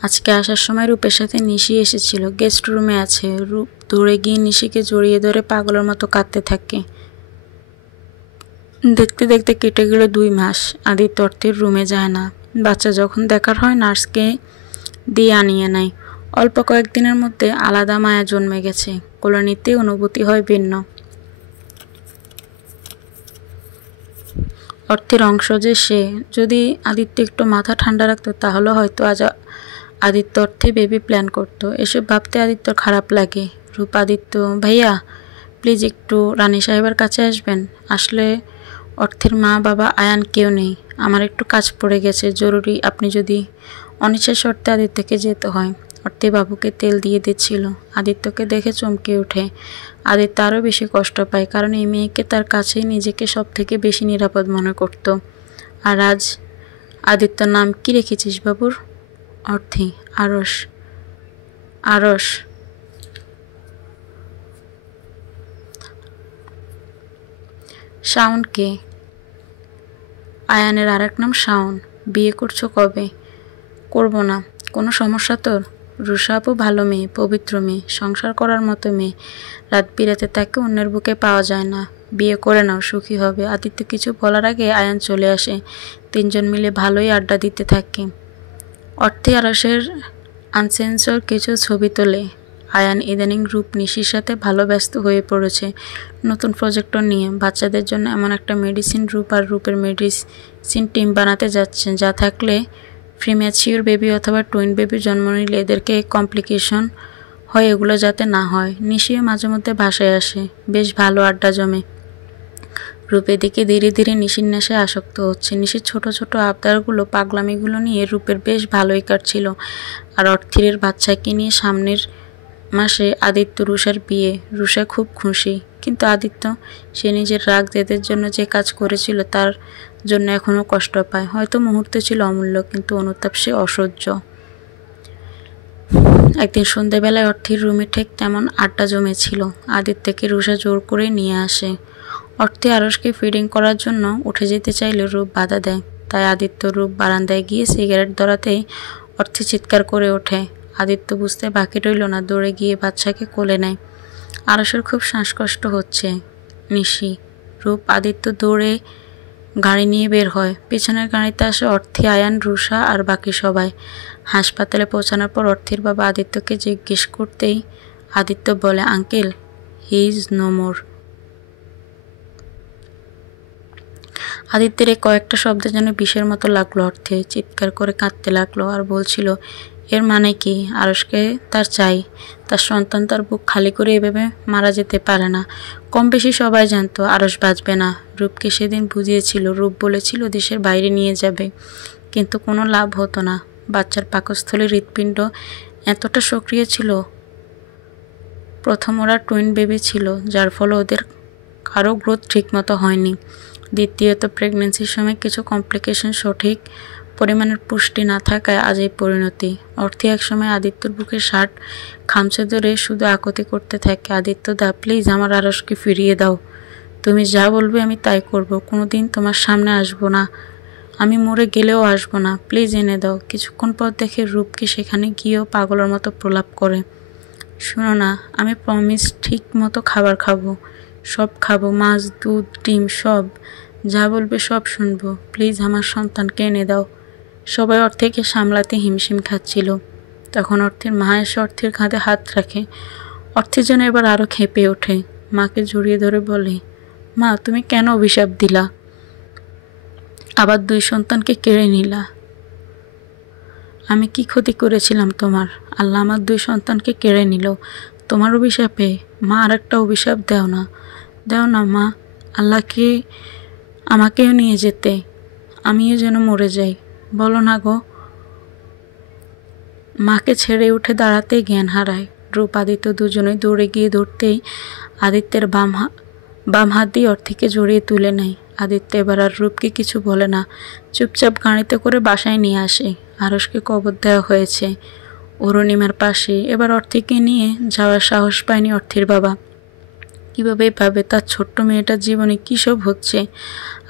আজকে আসার সময় রূপের সাথে নিশি এসেছিল। গেস্ট রুমে আছে। রূপ দৌড়ে গিয়ে নিশিকে জড়িয়ে ধরে পাগলের মতো কাঁদতে থাকে। দেখতে দেখতে কেটে গেল 2 মাস। আদিত্য অর্থের রুমে যায় না। বাচ্চা যখন দেখার হয় নার্সকে দিয়ে আনিয়ে নেয়। অল্প কয়েকদিনের মধ্যে আলাদা মায়া জন্মে গেছে। কোলে নিতে অনুভূতি হয় ভিন্ন। অর্থের অংশ যে সে। যদি আদিত্য একটু মাথা ঠান্ডা রাখতো তাহলে হয়তো আজ আদিত্য অর্থে বেবি প্ল্যান করতো। এসব ভাবতে আদিত্যর খারাপ লাগে। রূপ, আদিত্য ভাইয়া, প্লিজ একটু রানী সাহেবের কাছে আসবেন। আসলে অর্থের মা, বাবা, আয়ান কেউ নেই। আমার একটু কাজ পড়ে গেছে, জরুরি। আপনি যদি অনিচ্ছা শর্তে আদিত্যকে যেতে হয়। অর্থে বাবুকে তেল দিয়ে দিচ্ছিল। আদিত্যকে দেখে চমকে ওঠে। আদিত্য আরও বেশি কষ্ট পায়, কারণ এই মেয়েকে তার কাছেই নিজেকে সব থেকে বেশি নিরাপদ মনে করত। আর আজ আদিত্যর নাম কি রেখেছিস বাবুর? অর্থে, আরশ। আরশ। শাওন কে? আয়ানের আরেক নাম শাওন। বিয়ে করছো কবে? করব না। কোনো সমস্যা তোর? রুষা আপু ভালো মেয়ে, পবিত্র মেয়ে, সংসার করার মতো মেয়ে। রাত বিরাতে তাকে অন্যের বুকে পাওয়া যায় না। বিয়ে করে নাও, সুখী হবে। আদিত্য কিছু বলার আগে আয়ান চলে আসে। 3 জন মিলে ভালোই আড্ডা দিতে থাকে। অর্থে আরশের আনসেন্সর কিছু ছবি তোলে। আয়ান ইদানিং রূপ নিশির সাথে ভালো ব্যস্ত হয়ে পড়েছে নতুন প্রজেক্টর নিয়ে। বাচ্চাদের জন্য এমন একটা মেডিসিন রূপ আর রূপের মেডিসিন টিম বানাতে যাচ্ছে, যা থাকলে প্রিম্যাচিওর বেবি অথবা টুইন বেবি জন্ম নিলে এদেরকে কমপ্লিকেশন হয়, এগুলো যাতে না হয়। নিশিও মাঝে মধ্যে বাসায় আসে। বেশ ভালো আড্ডা জমে। রূপের দিকে ধীরে ধীরে নিশির নেশায় আসক্ত হচ্ছে। নিশির ছোট ছোট আবদারগুলো পাগলামিগুলো নিয়ে রূপের বেশ ভালোই কাটছিল। আর অর্থিরের বাচ্চাকে নিয়ে সামনের মাসে আদিত্য রুষার বিয়ে। রুষা খুব খুশি, কিন্তু আদিত্য সে নিজের রাগ জেদের জন্য যে কাজ করেছিল তার জন্য এখনও কষ্ট পায়। হয়তো মুহূর্তে ছিল অমূল্য, কিন্তু অনুতাপ সে অসহ্য। একদিন সন্ধ্যেবেলায় অর্থির রুমে ঠিক তেমন আড্ডা জমেছিল। আদিত্যকে রুষা জোর করে নিয়ে আসে। অর্থি আরসকে ফিডিং করার জন্য উঠে যেতে চাইলে রূপ বাধা দেয়। তাই আদিত্য রূপ বারান্দায় গিয়ে সিগারেট ধরাতেই অর্থি চিৎকার করে ওঠে। আদিত্য বুঝতে বাকি রইল না, দৌড়ে গিয়ে বাচ্চাকে কোলে নেয়। আরসের খুব শ্বাসকষ্ট হচ্ছে। নিশি, রূপ, আদিত্য দৌড়ে গাড়ি নিয়ে বের হয়। পিছনের গাড়িতে আসে অর্থি, আয়ান, রুষা আর বাকি সবাই। হাসপাতালে পৌঁছানোর পর অর্থির বাবা আদিত্যকে জিজ্ঞেস করতেই আদিত্য বলে, uncle, he is no more. আদিত্যের এই কয়েকটা শব্দ যেন বিষের মতো লাগলো অর্থে। চিৎকার করে কাঁদতে লাগলো আর বলছিল, এর মানে কি? আরসকে তার চাই। তার সন্তান তার বুক খালি করে এভাবে মারা যেতে পারে না। কম বেশি সবাই জানতো আরস বাঁচবে না। রূপকে সেদিন বুঝিয়েছিল, রূপ বলেছিল দেশের বাইরে নিয়ে যাবে, কিন্তু কোনো লাভ হতো না। বাচ্চার পাকস্থলীর হৃৎপিণ্ড এতটা সক্রিয় ছিল, প্রথম ওরা টুইন বেবি ছিল, যার ফলে ওদের কারো গ্রোথ ঠিকমতো হয়নি। দ্বিতীয়ত প্রেগনেন্সির সময় কিছু কমপ্লিকেশন, সঠিক পরিমাণের পুষ্টি না থাকায় আজ এই পরিণতি। অর্থে একসময় আদিত্যর বুকে শার্ট খামচে ধরে শুধু আকুতি করতে থাকে, আদিত্য দা, প্লিজ আমার আরসকে ফিরিয়ে দাও। তুমি যা বলবে আমি তাই করব। কোনোদিন তোমার সামনে আসবো না, আমি মরে গেলেও আসবো না, প্লিজ এনে দাও। কিছুক্ষণ পর দেখে রূপকে সেখানে গিয়েও পাগলের মতো প্রলাপ করে, শোনো না, আমি প্রমিস ঠিক মতো খাবার খাবো, সব খাবো, মাছ, দুধ, ডিম, সব যা বলবে সব শুনবো, প্লিজ আমার সন্তানকে এনে দাও। সবাই অর্থেকে সামলাতে হিমশিম খাচ্ছিল। তখন অর্থের মা এসে অর্থের কাঁধে হাত রাখে। অর্থের যেন এবার আরও খেপে ওঠে। মাকে জড়িয়ে ধরে বলে, মা, তুমি কেন অভিশাপ দিলা? আবার 2 সন্তানকে কেড়ে নিলা। আমি কি ক্ষতি করেছিলাম তোমার? আল্লাহ আমার 2 সন্তানকে কেড়ে নিল তোমার অভিশাপে। মা, আর একটা অভিশাপ দাও না, দাও না মা, আল্লাহকে আমাকেও নিয়ে যেতে, আমিও যেন মরে যাই, বলো না গো। মাকে ছেড়ে উঠে দাঁড়াতেই জ্ঞান হারায়। রূপ, আদিত্য দুজনেই দৌড়ে গিয়ে ধরতেই আদিত্যের বাম হাত দিয়ে অর্থিকে জড়িয়ে তুলে নেয়। আদিত্য এবার আর রূপকে কিছু বলে না, চুপচাপ গাড়িতে করে বাসায় নিয়ে আসে। আরসকে কবর দেওয়া হয়েছে অরুণিমার পাশে। এবার অর্থিকে নিয়ে যাওয়ার সাহস পায়নি অর্থির বাবা। কীভাবে পাবে? তার ছোট্ট মেয়েটার জীবনে কী সব হচ্ছে।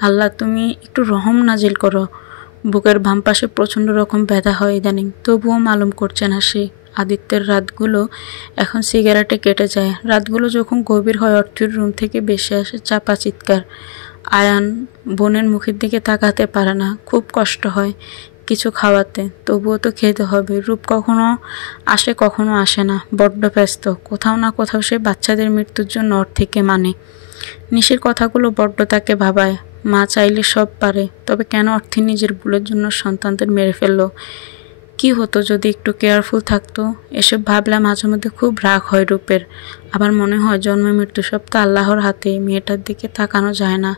আল্লাহ, তুমি একটু রহম নাজিল করো। বুকের বাম পাশে প্রচণ্ড রকম ব্যথা হয় ইদানিং, তবুও মালুম করছে না সে। আদিত্যের রাতগুলো এখন সিগারেটে কেটে যায়। রাতগুলো যখন গভীর হয়, অর্থির রুম থেকে বেশি আসে চাপা চিৎকার। আয়ান বোনের মুখের দিকে তাকাতে পারে না, খুব কষ্ট হয় কিছু খাওয়াতে, তবুও তো খেতে হবে। রূপ কখনো আসে কখনো আসে না, বড্ড ব্যস্ত। কোথাও না কোথাও সে বাচ্চাদের মৃত্যুর জন্য অর্থিকে মানে। নিশির কথাগুলো বড্ড তাকে ভাবায়। মা চাইলে সব পারে, তবে কেন অর্থি নিজের ভুলের জন্য সন্তানদের মেরে ফেললো? কি হতো যদি একটু কেয়ারফুল থাকতো? এসব ভাবলে মাঝে মধ্যে খুব রাগ হয় রূপের। আবার মনে হয় জন্ম মৃত্যু সব তো আল্লাহর হাতে। মেয়েটার দিকে তাকানো যায় না।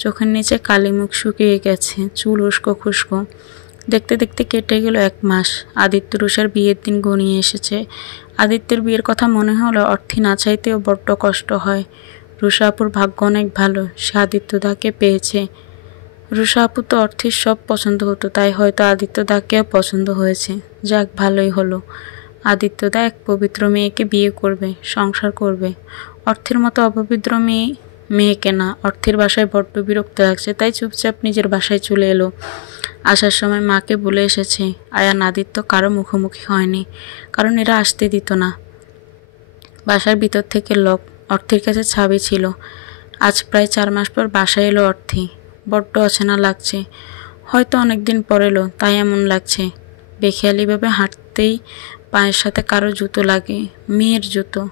চোখের নিচে কালি, মুখ শুকিয়ে গেছে, চুল উস্কো খুস্কো। দেখতে দেখতে কেটে গেল 1 মাস। আদিত্য রুষার বিয়ের দিন ঘনিয়ে এসেছে। আদিত্যের বিয়ের কথা মনে হলো অর্থি না চাইতেও বড্ড কষ্ট হয়। রুষা আপুর ভাগ্য অনেক ভালো, সে আদিত্যদাকে পেয়েছে। রুষা আপু তো অর্থের সব পছন্দ হতো, তাই হয়তো আদিত্যদাকেও পছন্দ হয়েছে। যাক, ভালোই হলো। আদিত্যদা এক পবিত্র মেয়েকে বিয়ে করবে, সংসার করবে। অর্থের মতো অপবিত্র মেয়েকে না। অর্থের বাসায় বড্ড বিরক্ত লাগছে, তাই চুপচাপ নিজের বাসায় চলে এলো। আসার সময় মাকে বলে এসেছে। আয়ান, আদিত্য কারো মুখোমুখি হয়নি, কারণ এরা আসতে দিত না। বাসার ভিতর থেকে লক। অর্থের কাছে চাবি ছিল। আজ প্রায় 4 মাস পর বাসায় এলো অর্থি। বড্ড অচেনা লাগছে। হয়তো অনেকদিন পর এলো, তাই এমন লাগছে। বেখেয়ালিভাবে হাঁটতেই পায়ের সাথে কারো জুতো লাগে, মেয়ের জুতো।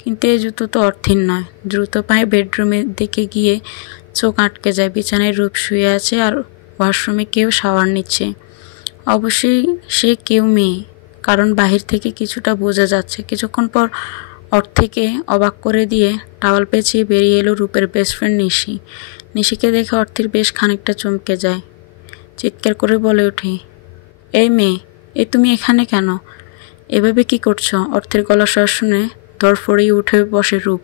কিন্তু এই জুতো তো অর্থির নয়। দ্রুত পায়ে বেডরুমের দিকে গিয়ে চোখ আটকে যায়। বিছানায় রূপ শুয়ে আছে আর ওয়াশরুমে কেউ শাওয়ার নিচ্ছে। অবশ্যই সে কেউ মেয়ে, কারণ বাহির থেকে কিছুটা বোঝা যাচ্ছে। কিছুক্ষণ পর অর্থিকে অবাক করে দিয়ে টাওয়াল পেঁচিয়ে বেরিয়ে এলো রূপের বেস্ট ফ্রেন্ড নিশি। নিশিকে দেখে অর্থির বেশ খানিকটা চমকে যায়, চিৎকার করে বলে ওঠে, এই মেয়ে, তুমি এখানে কেন? এভাবে কি করছো? অর্থের গলা স্বর শুনে ধরফড়িয়ে উঠে বসে রূপ।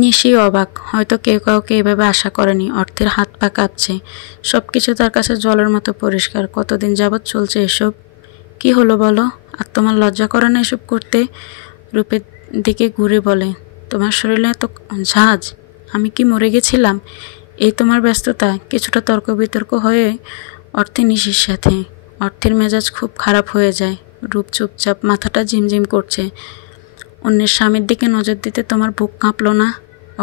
নিশি অবাক, হয়তো কেউ কাউকে এভাবে আশা করেনি। অর্থের হাত পা কাঁপছে, সব কিছু তার কাছে জলের মতো পরিষ্কার। কতদিন যাবৎ চলছে এসব? কি হলো বলো? আর তোমার লজ্জা করে না এসব করতে? রূপের দিকে ঘুরে বলে, তোমার শরীরে এত ঝাঁজ, আমি কি মরে গেছিলাম? এই তোমার ব্যস্ততা। কিছুটা তর্ক বিতর্ক হয়ে অর্থে নিশির সাথে। অর্থের মেজাজ খুব খারাপ হয়ে যায়। রূপ চুপচাপ, মাথাটা ঝিমঝিম করছে। অন্যের স্বামীর দিকে নজর দিতে তোমার বুক কাঁপলো না?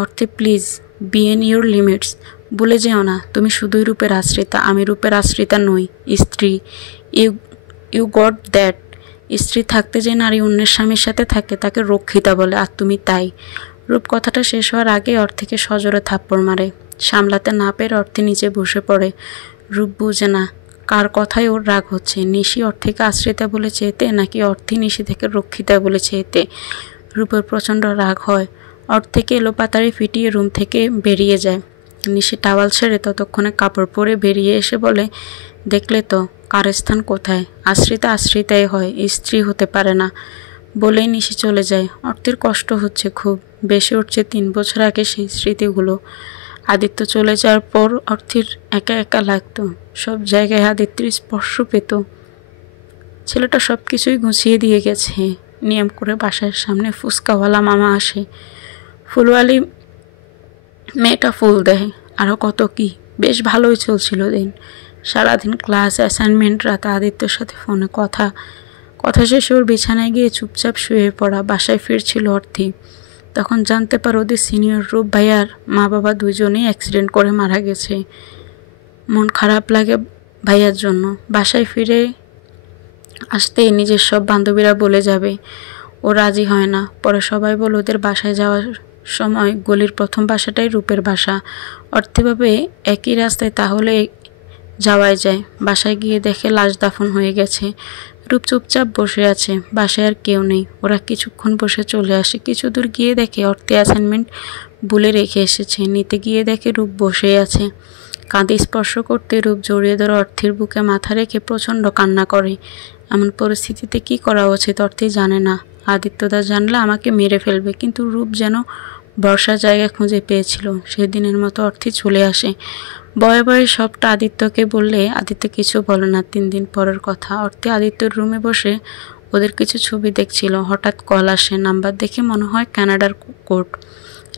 অর্থে please be in your limits. ভুলে যেও না তুমি শুধুই রূপের আশ্রিতা, আমি রূপের আশ্রিতা নই, স্ত্রী। You you got that? স্ত্রী থাকতে যে নারী অন্যের স্বামীর সাথে থাকে তাকে রক্ষিতা বলে, আর তুমি তাই। রূপ কথাটা শেষ হওয়ার আগে অর্থেকে সজোরে থাপ্পড় মারে। সামলাতে না পেরে অর্থে নিচে বসে পড়ে। রূপ বুঝে না কার কথায় ওর রাগ হচ্ছে, নিশি অর্থেকে আশ্রিতা বলে চেয়েতে নাকি অর্থে নিশি থেকে রক্ষিতা বলে চেয়েতে। রূপের প্রচণ্ড রাগ হয়। অর্থেকে এলোপাতাড়ি ফিটিয়ে রুম থেকে বেরিয়ে যায়। নিশি টাওয়াল ছেড়ে ততক্ষণে কাপড় পরে বেরিয়ে এসে বলে, দেখলে তো কার স্থান কোথায়? আশ্রিতা আশ্রিতাই হয়, স্ত্রী হতে পারে না। বলেই নিশি চলে যায়। অর্থের কষ্ট হচ্ছে খুব, বেশি উঠছে 3 বছর আগে সেই স্মৃতিগুলো। আদিত্য চলে যাওয়ার পর অর্থের একা একা লাগতো। সব জায়গায় আদিত্যের স্পর্শ পেত। ছেলেটা সব কিছুই গুছিয়ে দিয়ে গেছে। নিয়ম করে বাসার সামনে ফুচকাওয়ালা মামা আসে, ফুলওয়ালি মেয়েটা ফুল দেয়, আরও কত কি। বেশ ভালোই চলছিল দিন। সারাদিন ক্লাস, অ্যাসাইনমেন্ট, রাতে আদিত্যর সাথে ফোনে কথা শেষে ওর বিছানায় গিয়ে চুপচাপ শুয়ে পড়া। বাসায় ফিরছিল অর্থি, তখন জানতে পারে ওদের সিনিয়র রূপ ভাইয়ার মা বাবা দুজনেই অ্যাক্সিডেন্ট করে মারা গেছে। মন খারাপ লাগে ভাইয়ার জন্য। বাসায় ফিরে আসতেই নিজের সব বান্ধবীরা বলে যাবে, ও রাজি হয় না। পরে সবাই বলে ওদের বাসায় যাওয়ার সময় গলির প্রথম বাসাটাই রূপের বাসা। অর্থেভাবে একই রাস্তায়, তাহলে যাওয়াই যায়। বাসায় গিয়ে দেখে লাশ দাফন হয়ে গেছে। রূপ চুপচাপ বসে আছে, বাসায় আর কেউ নেই। ওরা কিছুক্ষণ বসে চলে আসে। কিছু দূর গিয়ে দেখে অর্থে অ্যাসাইনমেন্ট বলে রেখে এসেছে। নিতে গিয়ে দেখে রূপ বসে আছে। কাঁধে স্পর্শ করতে রূপ জড়িয়ে ধরে অর্থের বুকে মাথা রেখে প্রচণ্ড কান্না করে। এমন পরিস্থিতিতে কি করা উচিত অর্থে জানে না। আদিত্যদা জানলে আমাকে মেরে ফেলবে, কিন্তু রূপ যেন বর্ষার জায়গা খুঁজে পেয়েছিল। সেদিনের মতো অর্থে চলে আসে। বয়ে বয়ে সবটা আদিত্যকে বললে আদিত্য কিছু বলে না। 3 দিন পরের কথা, অর্থে আদিত্যর রুমে বসে ওদের কিছু ছবি দেখছিল। হঠাৎ কল আসে। নাম্বার দেখে মনে হয় কানাডার কোড।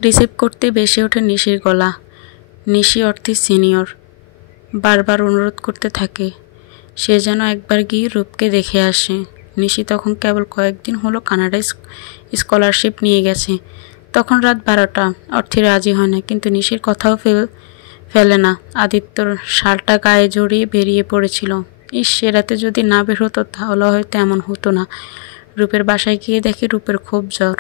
রিসিভ করতে বেসে ওঠে নিশির গলা। নিশি অর্থে সিনিয়র বারবার অনুরোধ করতে থাকে সে যেন একবার গিয়ে রূপকে দেখে আসে। নিশি তখন কেবল কয়েকদিন হলো কানাডায় স্কলারশিপ নিয়ে গেছে। তখন রাত 12টা। অর্থে রাজি হয় না, কিন্তু নিশির কথাও ফেলে না। আদিত্যর শালটা গায়ে জড়িয়ে বেরিয়ে পড়েছিল। সে রাতে যদি না বের হতো তাহলে হয়তো এমন হতো না। রূপের বাসায় গিয়ে দেখে রূপের খুব জ্বর।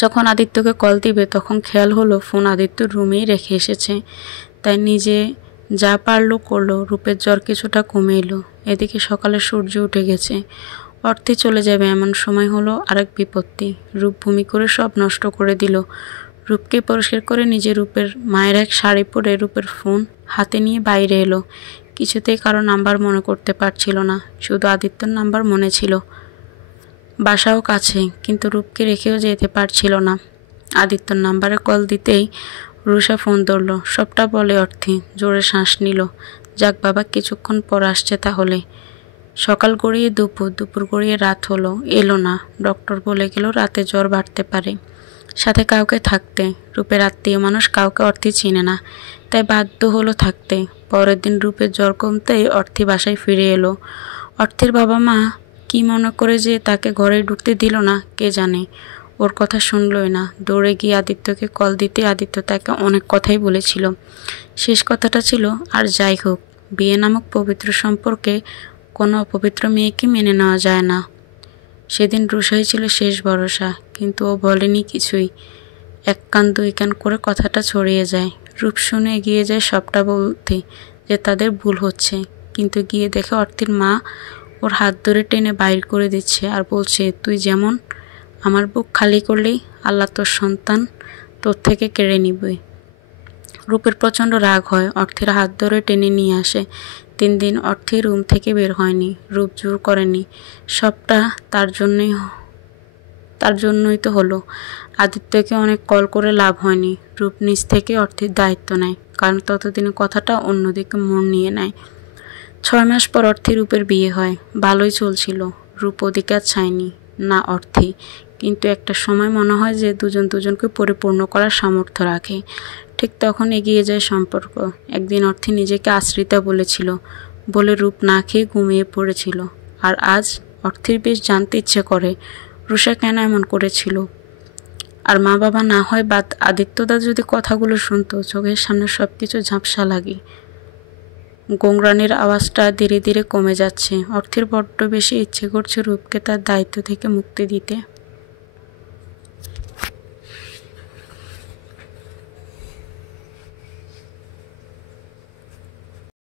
যখন আদিত্যকে কল দিবে তখন খেয়াল হলো ফোন আদিত্যর রুমেই রেখে এসেছে। তাই নিজে যা পারলো করলো। রূপের জ্বর কিছুটা কমে এলো। এদিকে সকালে সূর্য উঠে গেছে। অর্থে চলে যাবে এমন সময় হলো আরেক বিপত্তি। রূপ ভূমি করে সব নষ্ট করে দিল। রূপকে পরিষ্কার করে নিজে রূপের মায়ের এক শাড়ি পরে রূপের ফোন হাতে নিয়ে বাইরে এলো। কিছুতেই কারো নাম্বার মনে করতে পারছিল না, শুধু আদিত্যর নাম্বার মনে ছিল। বাসাও কাছে, কিন্তু রূপকে রেখেও যেতে পারছিল না। আদিত্যর নাম্বারে কল দিতেই রুষা ফোন ধরল। সবটা বলে অর্থে জোরে শ্বাস নিল। যাক বাবা, কিছুক্ষণ পর আসছে তাহলে। সকাল গড়িয়ে দুপুর, দুপুর গড়িয়ে রাত হলো, এলো না। ডক্টর বলে গেল রাতে জ্বর বাড়তে পারে, সাথে কাউকে থাকতে। রূপের আত্মীয় মানুষ কাউকে অর্থে চিনে না, তাই বাধ্য হলো থাকতে। পরের দিন রূপের জ্বর কমতেই অর্থে বাসায় ফিরে এলো। অর্থের বাবা মা কি মনে করে যে তাকে ঘরে ঢুকতে দিল না কে জানে। ওর কথা শুনলই না। দৌড়ে গিয়ে আদিত্যকে কল দিতে আদিত্য তাকে অনেক কথাই বলেছিল। শেষ কথাটা ছিল, আর যাই হোক, বিয়ে নামক পবিত্র সম্পর্কে কোনো অপবিত্র মেয়েকে মেনে নেওয়া যায় না। সেদিন রুষাই ছিল শেষ ভরসা, কিন্তু ও বলেনি কিছুই। 1 কান 2 কান করে কথাটা ছড়িয়ে যায়। রূপ শুনে এগিয়ে যায় সবটা বলতে যে তাদের ভুল হচ্ছে, কিন্তু গিয়ে দেখে অর্থের মা ওর হাত ধরে টেনে বাইর করে দিচ্ছে আর বলছে, তুই যেমন আমার বুক খালি করলি, আল্লাহ তোর সন্তান তোর থেকে কেড়ে নিবে। রূপের প্রচণ্ড রাগ হয়, অর্থের হাত ধরে টেনে নিয়ে আসে। 3 দিন অর্থে রুম থেকে বের হয়নি। রূপ জোর করেনি, সবটা তার জন্যই তো হলো। আদিত্যকে অনেক কল করে লাভ হয়নি। রূপ নিজ থেকে অর্থের দায়িত্ব নেয়, কারণ ততদিনে কথাটা অন্যদিকে মন নিয়ে নেয়। 6 মাস পর অর্থে রূপের বিয়ে হয়। ভালোই চলছিল। রূপ অধিকার চায়নি, না অর্থে। কিন্তু একটা সময় মনে হয় যে দুজন দুজনকে পরিপূর্ণ করার সামর্থ্য রাখে। ঠিক তখন এগিয়ে যায় সম্পর্ক। একদিন অর্থে নিজেকে আশ্রিতা বলেছিল, বলে রূপ না খেয়ে ঘুমিয়ে পড়েছিল। আর আজ অর্থের বেশ জানতে ইচ্ছে করে রুষা কেন এমন করেছিল। আর মা বাবা না হয় বাদ, আদিত্যদা যদি কথাগুলো শুনতো, চোখের সামনে সবকিছু ঝাপসা লাগে। গোংরানির আওয়াজটা ধীরে ধীরে কমে যাচ্ছে। অর্থের বড্ড বেশি ইচ্ছে করছে রূপকে তার দায়িত্ব থেকে মুক্তি দিতে।